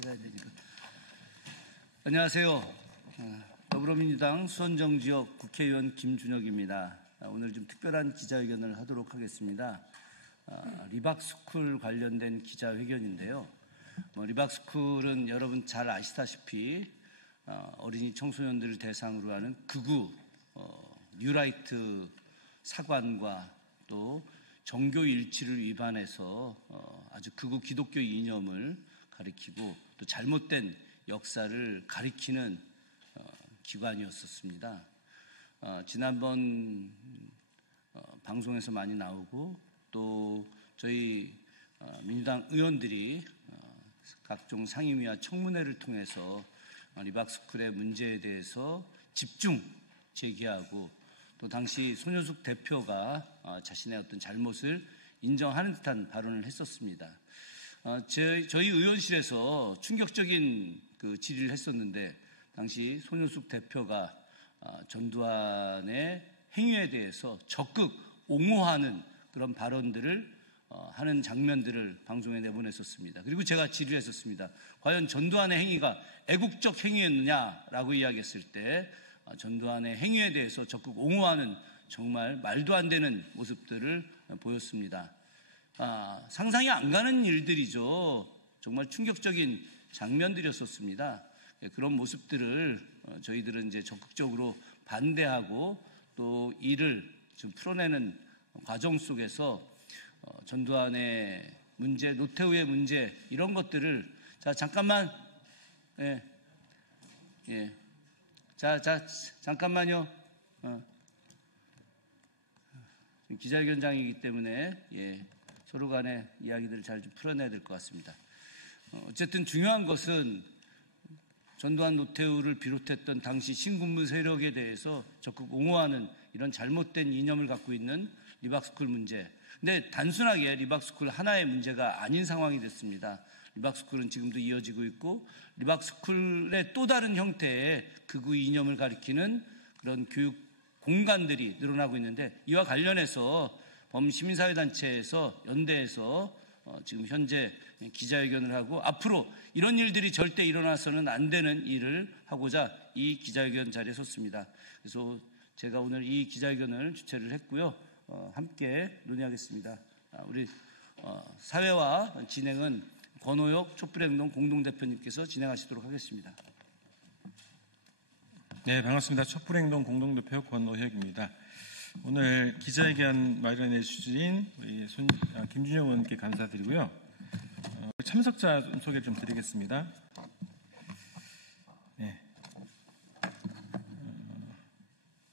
제가 해야 되니까. 안녕하세요. 더불어민주당 수원정지역 국회의원 김준혁입니다. 오늘 좀 특별한 기자회견을 하도록 하겠습니다. 리박스쿨 관련된 기자회견인데요. 리박스쿨은 여러분 잘 아시다시피 어린이 청소년들을 대상으로 하는 극우 뉴라이트 사관과 또 정교 일치를 위반해서 아주 극우 기독교 이념을 가리키고 또 잘못된 역사를 가리키는 기관이었었습니다. 지난번 방송에서 많이 나오고 또 저희 민주당 의원들이 각종 상임위와 청문회를 통해서 리박스쿨의 문제에 대해서 집중 제기하고 또 당시 손효숙 대표가 자신의 어떤 잘못을 인정하는 듯한 발언을 했었습니다. 저희 의원실에서 충격적인 질의를 했었는데 당시 손효숙 대표가 전두환의 행위에 대해서 적극 옹호하는 그런 발언들을 하는 장면들을 방송에 내보냈었습니다. 그리고 제가 질의를 했었습니다. 과연 전두환의 행위가 애국적 행위였느냐라고 이야기했을 때 전두환의 행위에 대해서 적극 옹호하는 정말 말도 안 되는 모습들을 보였습니다. 상상이 안 가는 일들이죠. 정말 충격적인 장면들이었었습니다. 그런 모습들을 저희들은 이제 적극적으로 반대하고 또 이를 좀 풀어내는 과정 속에서 전두환의 문제, 노태우의 문제 이런 것들을 잠깐만 잠깐만요. 기자회견장이기 때문에 서로 간의 이야기들을 잘 좀 풀어내야 될 것 같습니다. 어쨌든 중요한 것은 전두환 노태우를 비롯했던 당시 신군부 세력에 대해서 적극 옹호하는 이런 잘못된 이념을 갖고 있는 리박스쿨 문제. 근데 단순하게 리박스쿨 하나의 문제가 아닌 상황이 됐습니다. 리박스쿨은 지금도 이어지고 있고 리박스쿨의 또 다른 형태의 극우 이념을 가리키는 그런 교육 공간들이 늘어나고 있는데 이와 관련해서 범시민사회단체에서 연대에서 지금 현재 기자회견을 하고 앞으로 이런 일들이 절대 일어나서는 안 되는 일을 하고자 이 기자회견 자리에 섰습니다. 그래서 제가 오늘 이 기자회견을 주최를 했고요. 함께 논의하겠습니다. 우리 사회와 진행은 권오혁 촛불행동 공동대표님께서 진행하시도록 하겠습니다. 네, 반갑습니다. 촛불행동 공동대표 권오혁입니다. 오늘 기자회견 마련해 주신 우리 김준혁 의원께 감사드리고요. 참석자 소개 좀 드리겠습니다. 네.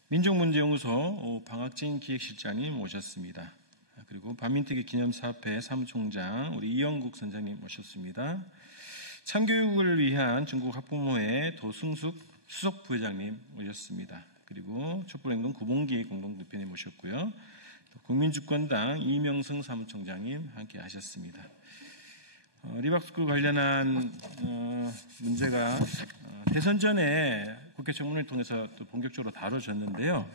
민족문제연구소 방학진 기획실장님 오셨습니다. 그리고 반민특위 기념사업회 사무총장 우리 이영국 선장님 모셨습니다. 참교육을 위한 중국 학부모회 도승숙 수석부회장님 오셨습니다. 그리고 촛불행동 구봉기 공동대표님 모셨고요. 또 국민주권당 이명승 사무총장님 함께 하셨습니다. 리박스쿨 관련한 문제가 대선 전에 국회 청문회를 통해서 또 본격적으로 다뤄졌는데요.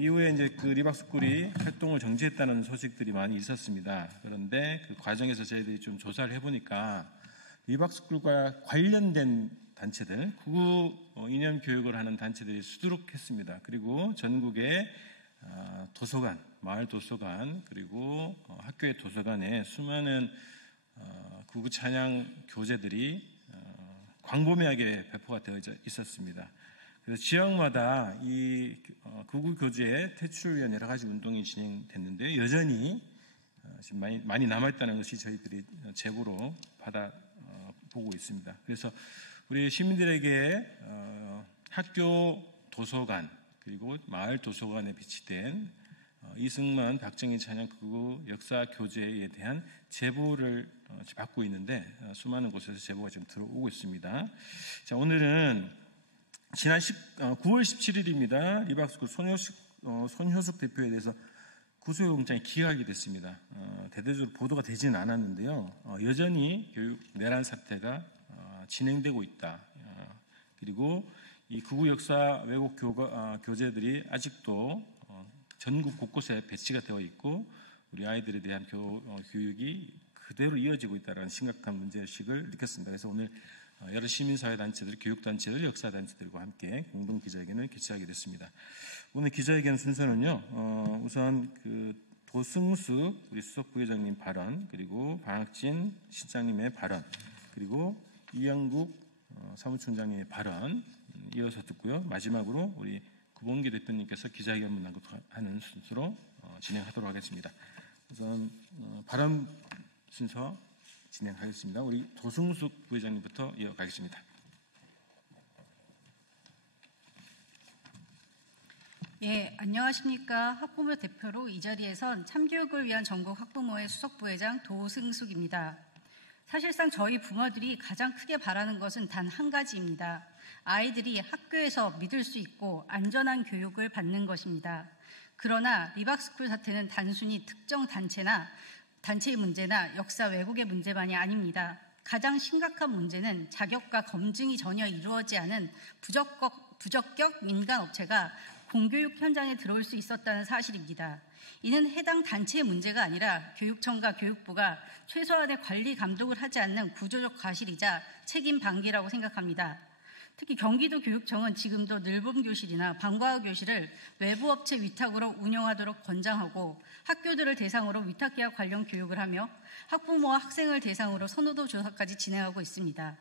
이후에 이제 그 리박스쿨이 활동을 정지했다는 소식들이 많이 있었습니다. 그런데 그 과정에서 저희들이 좀 조사를 해보니까 리박스쿨과 관련된 단체들, 극우 이념 교육을 하는 단체들이 수두룩했습니다. 그리고 전국의 도서관, 마을 도서관, 그리고 학교의 도서관에 수많은 극우 찬양 교재들이 광범위하게 배포가 되어 있었습니다. 그래서 지역마다 이 극우 교재 퇴출을 위한 여러 가지 운동이 진행됐는데요. 여전히 지금 많이 남아있다는 것이 저희들이 제보로 받아보고 있습니다. 그래서 우리 시민들에게 학교 도서관 그리고 마을 도서관에 비치된 이승만, 박정희 찬양 극우 역사 교재에 대한 제보를 받고 있는데 수많은 곳에서 제보가 지금 들어오고 있습니다. 자, 오늘은 지난 9월 17일입니다. 리박스쿨 손효숙 대표에 대해서 구속영장이 기각이 됐습니다. 대대적으로 보도가 되지는 않았는데요. 여전히 교육 내란 사태가 진행되고 있다. 그리고 이 극우 역사 왜곡 교재들이 아직도 전국 곳곳에 배치가 되어 있고 우리 아이들에 대한 교육이 그대로 이어지고 있다는 심각한 문제의식을 느꼈습니다. 그래서 오늘 여러 시민사회단체들, 교육단체들, 역사단체들과 함께 공동 기자회견을 개최하게 됐습니다. 오늘 기자회견 순서는요, 우선 도승숙 우리 수석 부회장님 발언, 그리고 방학진 실장님의 발언, 그리고 이영국 사무총장님의 발언 이어서 듣고요. 마지막으로 우리 구봉기 대표님께서 기자회견 하는 순서로 진행하도록 하겠습니다. 우선 발언 순서 진행하겠습니다. 우리 도승숙 부회장님부터 이어가겠습니다. 예, 안녕하십니까. 학부모 대표로 이 자리에선 참교육을 위한 전국 학부모회 수석부회장 도승숙입니다. 사실상 저희 부모들이 가장 크게 바라는 것은 단 한 가지입니다. 아이들이 학교에서 믿을 수 있고 안전한 교육을 받는 것입니다. 그러나 리박스쿨 사태는 단순히 특정 단체의 문제나 역사 왜곡의 문제만이 아닙니다. 가장 심각한 문제는 자격과 검증이 전혀 이루어지지 않은 부적격 민간 업체가 공교육 현장에 들어올 수 있었다는 사실입니다. 이는 해당 단체의 문제가 아니라 교육청과 교육부가 최소한의 관리 감독을 하지 않는 구조적 과실이자 책임 방기라고 생각합니다. 특히 경기도 교육청은 지금도 늘봄교실이나 방과후교실을 외부 업체 위탁으로 운영하도록 권장하고 학교들을 대상으로 위탁계약 관련 교육을 하며 학부모와 학생을 대상으로 선호도 조사까지 진행하고 있습니다.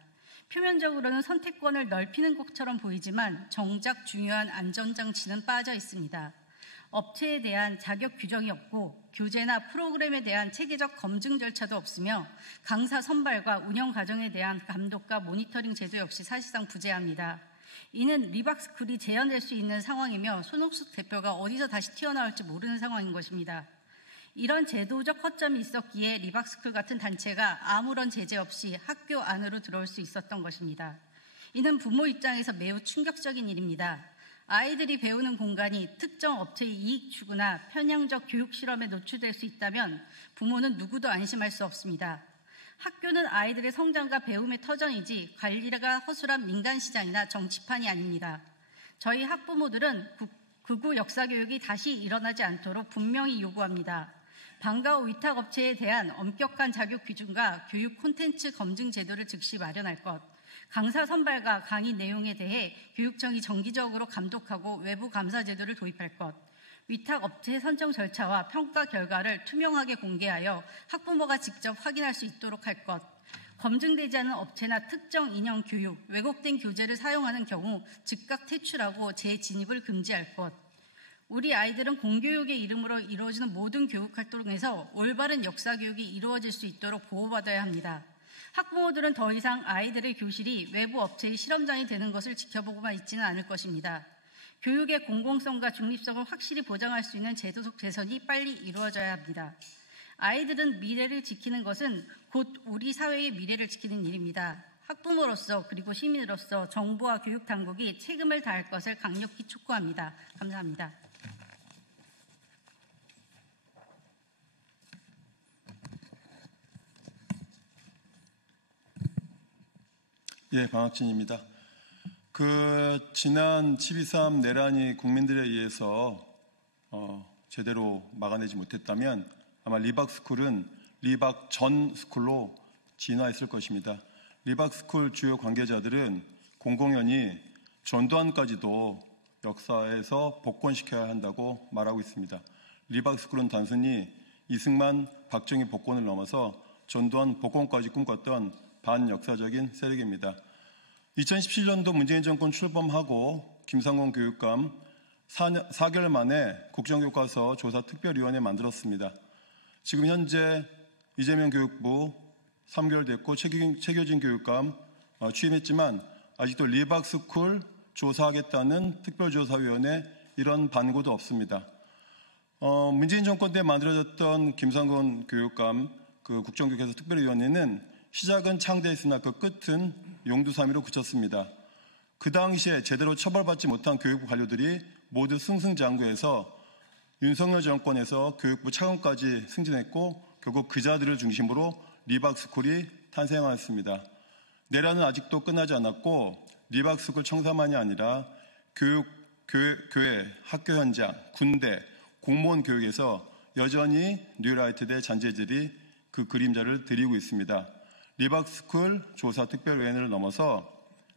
표면적으로는 선택권을 넓히는 것처럼 보이지만 정작 중요한 안전장치는 빠져 있습니다. 업체에 대한 자격 규정이 없고 교재나 프로그램에 대한 체계적 검증 절차도 없으며 강사 선발과 운영 과정에 대한 감독과 모니터링 제도 역시 사실상 부재합니다. 이는 리박스쿨이 재현될 수 있는 상황이며 손옥숙 대표가 어디서 다시 튀어나올지 모르는 상황인 것입니다. 이런 제도적 허점이 있었기에 리박스쿨 같은 단체가 아무런 제재 없이 학교 안으로 들어올 수 있었던 것입니다. 이는 부모 입장에서 매우 충격적인 일입니다. 아이들이 배우는 공간이 특정 업체의 이익 추구나 편향적 교육 실험에 노출될 수 있다면 부모는 누구도 안심할 수 없습니다. 학교는 아이들의 성장과 배움의 터전이지 관리가 허술한 민간시장이나 정치판이 아닙니다. 저희 학부모들은 극우 역사교육이 다시 일어나지 않도록 분명히 요구합니다. 방과후 위탁업체에 대한 엄격한 자격 기준과 교육 콘텐츠 검증 제도를 즉시 마련할 것, 강사 선발과 강의 내용에 대해 교육청이 정기적으로 감독하고 외부 감사 제도를 도입할 것, 위탁 업체 선정 절차와 평가 결과를 투명하게 공개하여 학부모가 직접 확인할 수 있도록 할 것, 검증되지 않은 업체나 특정 인형 교육, 왜곡된 교재를 사용하는 경우 즉각 퇴출하고 재진입을 금지할 것, 우리 아이들은 공교육의 이름으로 이루어지는 모든 교육 활동에서 올바른 역사교육이 이루어질 수 있도록 보호받아야 합니다. 학부모들은 더 이상 아이들의 교실이 외부 업체의 실험장이 되는 것을 지켜보고만 있지는 않을 것입니다. 교육의 공공성과 중립성을 확실히 보장할 수 있는 제도적 개선이 빨리 이루어져야 합니다. 아이들은 미래를 지키는 것은 곧 우리 사회의 미래를 지키는 일입니다. 학부모로서 그리고 시민으로서 정부와 교육당국이 책임을 다할 것을 강력히 촉구합니다. 감사합니다. 예, 방학진입니다. 지난 12.3 내란이 국민들에 의해서 제대로 막아내지 못했다면 아마 리박스쿨은 리박 전 스쿨로 진화했을 것입니다. 리박스쿨 주요 관계자들은 공공연히 전두환까지도 역사에서 복권시켜야 한다고 말하고 있습니다. 리박스쿨은 단순히 이승만, 박정희 복권을 넘어서 전두환 복권까지 꿈꿨던 반역사적인 세력입니다. 2017년도 문재인 정권 출범하고 김상곤 교육감 4개월 만에 국정교과서 조사 특별위원회 만들었습니다. 지금 현재 이재명 교육부 3개월 됐고 최교진 교육감 취임했지만 아직도 리박스쿨 조사하겠다는 특별조사위원회 이런 반고도 없습니다. 문재인 정권 때 만들어졌던 김상곤 교육감 국정교과서 특별위원회는 시작은 창대했으나 그 끝은 용두사미로 그쳤습니다. 그 당시에 제대로 처벌받지 못한 교육부 관료들이 모두 승승장구해서 윤석열 정권에서 교육부 차관까지 승진했고 결국 그자들을 중심으로 리박스쿨이 탄생하였습니다. 내란은 아직도 끝나지 않았고 리박스쿨 청사만이 아니라 교회, 학교 현장, 군대, 공무원 교육에서 여전히 뉴라이트대 잔재들이 그 그림자를 드리고 있습니다. 리박스쿨 조사 특별위원회를 넘어서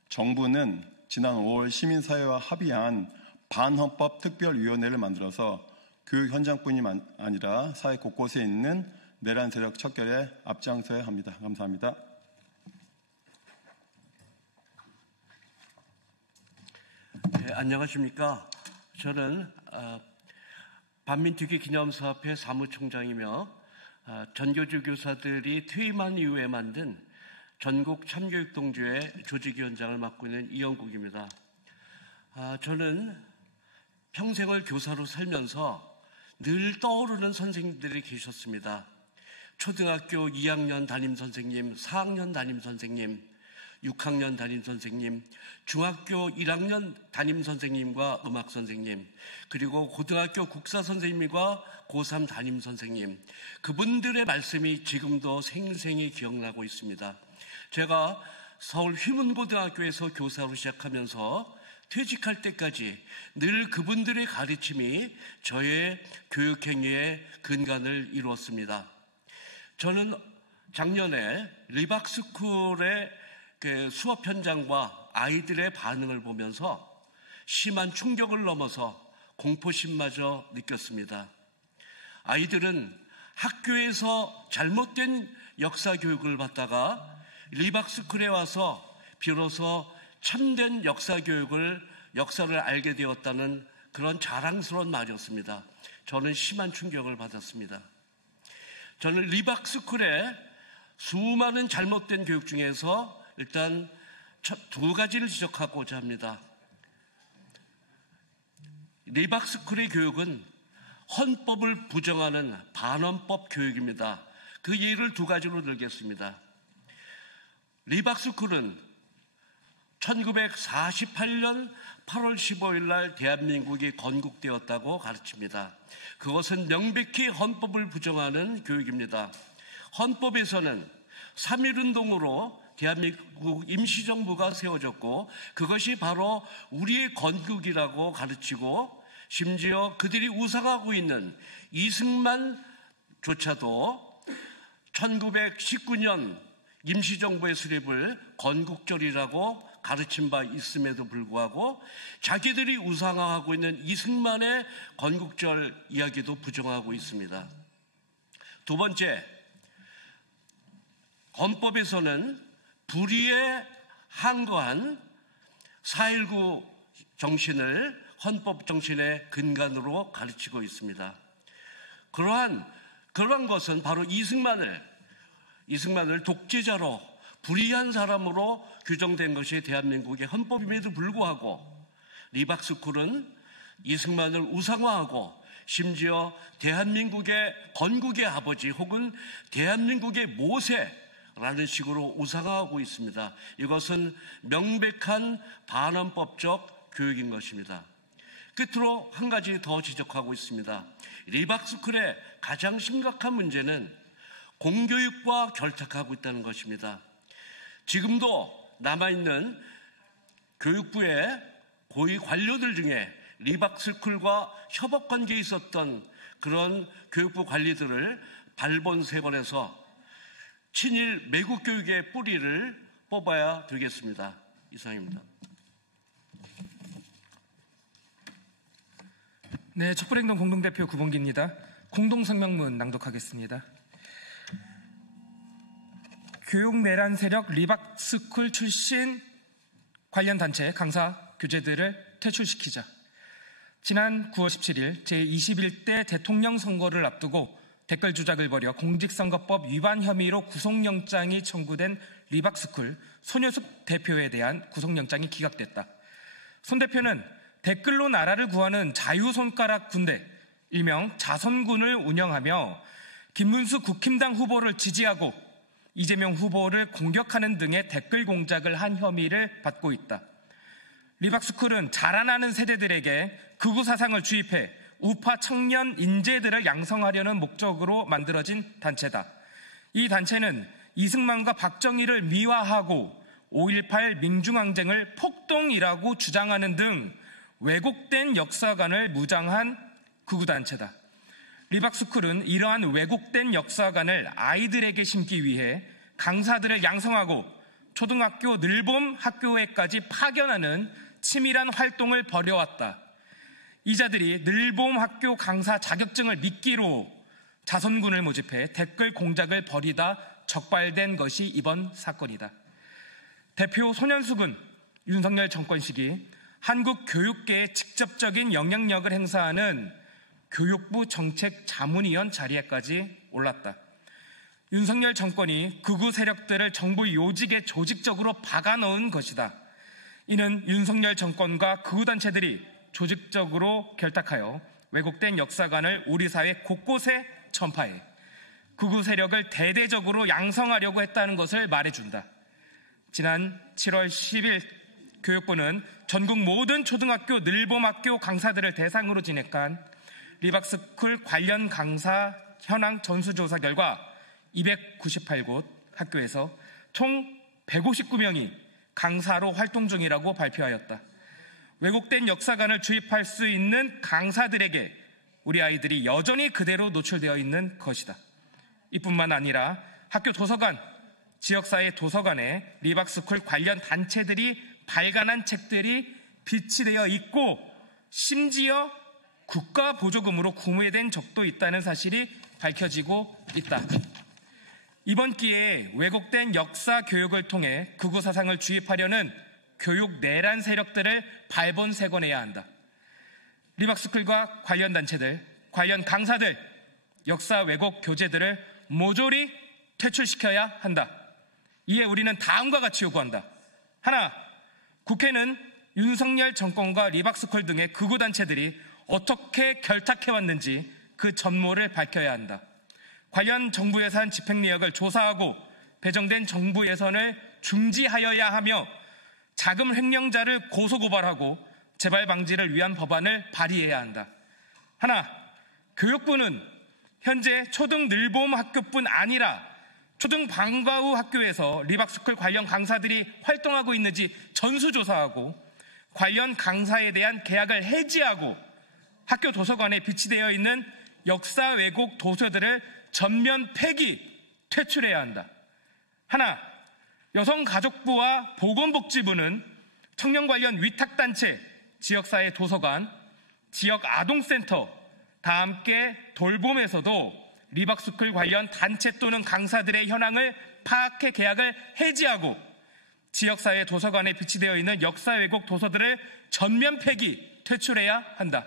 정부는 지난 5월 시민사회와 합의한 반헌법 특별위원회를 만들어서 교육 현장뿐이 아니라 사회 곳곳에 있는 내란 세력 척결에 앞장서야 합니다. 감사합니다. 네, 안녕하십니까. 저는 반민특위 기념사업회 사무총장이며 전교조 교사들이 퇴임한 이후에 만든 전국 참교육동조회 조직위원장을 맡고 있는 이영국입니다. 저는 평생을 교사로 살면서 늘 떠오르는 선생님들이 계셨습니다. 초등학교 2학년 담임선생님, 4학년 담임선생님, 6학년 담임선생님, 중학교 1학년 담임선생님과 음악선생님, 그리고 고등학교 국사선생님과 고3 담임선생님, 그분들의 말씀이 지금도 생생히 기억나고 있습니다. 제가 서울 휘문고등학교에서 교사로 시작하면서 퇴직할 때까지 늘 그분들의 가르침이 저의 교육행위의 근간을 이루었습니다. 저는 작년에 리박스쿨의 수업 현장과 아이들의 반응을 보면서 심한 충격을 넘어서 공포심마저 느꼈습니다. 아이들은 학교에서 잘못된 역사 교육을 받다가 리박스쿨에 와서 비로소 참된 역사를 알게 되었다는 그런 자랑스러운 말이었습니다. 저는 심한 충격을 받았습니다. 저는 리박스쿨의 수많은 잘못된 교육 중에서 일단 두 가지를 지적하고자 합니다. 리박스쿨의 교육은 헌법을 부정하는 반헌법 교육입니다. 그 예를 두 가지로 들겠습니다. 리박스쿨은 1948년 8월 15일 날 대한민국이 건국되었다고 가르칩니다. 그것은 명백히 헌법을 부정하는 교육입니다. 헌법에서는 3.1운동으로 대한민국 임시정부가 세워졌고 그것이 바로 우리의 건국이라고 가르치고 심지어 그들이 우상하고 있는 이승만조차도 1919년 임시정부의 수립을 건국절이라고 가르친 바 있음에도 불구하고 자기들이 우상화하고 있는 이승만의 건국절 이야기도 부정하고 있습니다. 두 번째, 헌법에서는 불의에 항거한 4.19 정신을 헌법 정신의 근간으로 가르치고 있습니다. 그러한 것은 바로 이승만을 독재자로 불의한 사람으로 규정된 것이 대한민국의 헌법임에도 불구하고 리박스쿨은 이승만을 우상화하고 심지어 대한민국의 건국의 아버지 혹은 대한민국의 모세라는 식으로 우상화하고 있습니다. 이것은 명백한 반헌법적 교육인 것입니다. 끝으로 한 가지 더 지적하고 있습니다. 리박스쿨의 가장 심각한 문제는 공교육과 결탁하고 있다는 것입니다. 지금도 남아있는 교육부의 고위 관료들 중에 리박스쿨과 협업관계에 있었던 그런 교육부 관리들을 발본색원해서 친일 매국교육의 뿌리를 뽑아야 되겠습니다. 이상입니다. 네, 촛불행동 공동대표 구봉기입니다. 공동성명문 낭독하겠습니다. 교육내란 세력 리박스쿨 출신 관련 단체 강사 교재들을 퇴출시키자. 지난 9월 17일 제21대 대통령 선거를 앞두고 댓글 조작을 벌여 공직선거법 위반 혐의로 구속영장이 청구된 리박스쿨 손효숙 대표에 대한 구속영장이 기각됐다. 손 대표는 댓글로 나라를 구하는 자유손가락 군대, 일명 자선군을 운영하며 김문수 국힘당 후보를 지지하고 이재명 후보를 공격하는 등의 댓글 공작을 한 혐의를 받고 있다. 리박스쿨은 자라나는 세대들에게 극우 사상을 주입해 우파 청년 인재들을 양성하려는 목적으로 만들어진 단체다. 이 단체는 이승만과 박정희를 미화하고 5.18 민중항쟁을 폭동이라고 주장하는 등 왜곡된 역사관을 무장한 극우단체다. 리박스쿨은 이러한 왜곡된 역사관을 아이들에게 심기 위해 강사들을 양성하고 초등학교 늘봄 학교에까지 파견하는 치밀한 활동을 벌여왔다. 이 자들이 늘봄 학교 강사 자격증을 미끼로 자선군을 모집해 댓글 공작을 벌이다 적발된 것이 이번 사건이다. 대표 손현숙은 윤석열 정권 시기 한국 교육계에 직접적인 영향력을 행사하는 교육부 정책자문위원 자리에까지 올랐다. 윤석열 정권이 극우 세력들을 정부 요직에 조직적으로 박아넣은 것이다. 이는 윤석열 정권과 극우단체들이 조직적으로 결탁하여 왜곡된 역사관을 우리 사회 곳곳에 전파해 극우 세력을 대대적으로 양성하려고 했다는 것을 말해준다. 지난 7월 10일 교육부는 전국 모든 초등학교 늘봄학교 강사들을 대상으로 진행한 리박스쿨 관련 강사 현황 전수조사 결과 298곳 학교에서 총 159명이 강사로 활동 중이라고 발표하였다. 왜곡된 역사관을 주입할 수 있는 강사들에게 우리 아이들이 여전히 그대로 노출되어 있는 것이다. 이뿐만 아니라 학교 도서관, 지역사회 도서관에 리박스쿨 관련 단체들이 발간한 책들이 비치되어 있고 심지어 국가 보조금으로 구매된 적도 있다는 사실이 밝혀지고 있다. 이번 기회에 왜곡된 역사 교육을 통해 극우 사상을 주입하려는 교육 내란 세력들을 발본색원해야 한다. 리박스쿨과 관련 단체들, 관련 강사들, 역사 왜곡 교재들을 모조리 퇴출시켜야 한다. 이에 우리는 다음과 같이 요구한다. 하나, 국회는 윤석열 정권과 리박스쿨 등의 극우 단체들이 어떻게 결탁해왔는지 그 전모를 밝혀야 한다. 관련 정부 예산 집행 내역을 조사하고 배정된 정부 예산을 중지하여야 하며 자금 횡령자를 고소고발하고 재발 방지를 위한 법안을 발의해야 한다. 하나, 교육부는 현재 초등 늘봄 학교뿐 아니라 초등 방과 후 학교에서 리박스쿨 관련 강사들이 활동하고 있는지 전수조사하고 관련 강사에 대한 계약을 해지하고 학교 도서관에 비치되어 있는 역사 왜곡 도서들을 전면 폐기, 퇴출해야 한다. 하나, 여성가족부와 보건복지부는 청년 관련 위탁단체, 지역사회 도서관, 지역 아동센터, 다 함께 돌봄에서도 리박스쿨 관련 단체 또는 강사들의 현황을 파악해 계약을 해지하고 지역사회 도서관에 비치되어 있는 역사 왜곡 도서들을 전면 폐기, 퇴출해야 한다.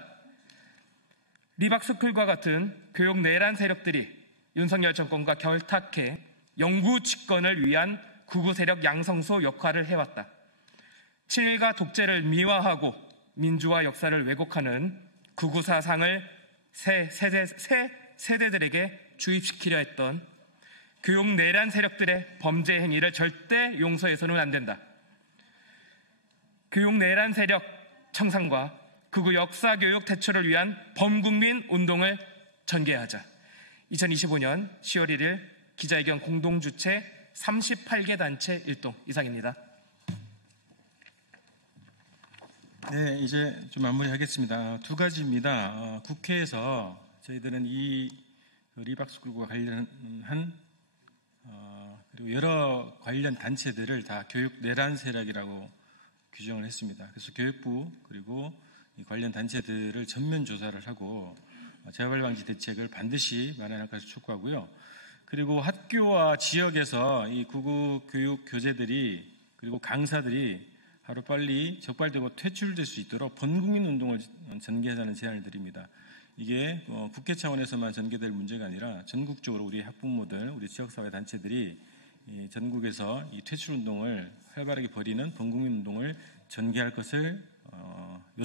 리박스쿨과 같은 교육 내란 세력들이 윤석열 정권과 결탁해 영구 집권을 위한 극우 세력 양성소 역할을 해왔다. 친일과 독재를 미화하고 민주화 역사를 왜곡하는 극우 사상을 새 세대들에게 주입시키려 했던 교육 내란 세력들의 범죄 행위를 절대 용서해서는 안 된다. 교육 내란 세력 청산과 극우 역사 교육 퇴출을 위한 범국민 운동을 전개하자. 2025년 10월 1일 기자회견 공동주최 38개 단체 일동 이상입니다. 네, 이제 좀 마무리하겠습니다. 두 가지입니다. 국회에서 저희들은 이 리박스쿨과 관련한 그리고 여러 관련 단체들을 다 교육 내란 세력이라고 규정을 했습니다. 그래서 교육부 그리고 이 관련 단체들을 전면 조사를 하고 재발 방지 대책을 반드시 마련할 것을 촉구하고요. 그리고 학교와 지역에서 이 극우 교육 교재들이 그리고 강사들이 하루빨리 적발되고 퇴출될 수 있도록 범국민 운동을 전개하자는 제안을 드립니다. 이게 국회 차원에서만 전개될 문제가 아니라 전국적으로 우리 학부모들, 우리 지역사회 단체들이 전국에서 이 퇴출 운동을 활발하게 벌이는 범국민 운동을 전개할 것을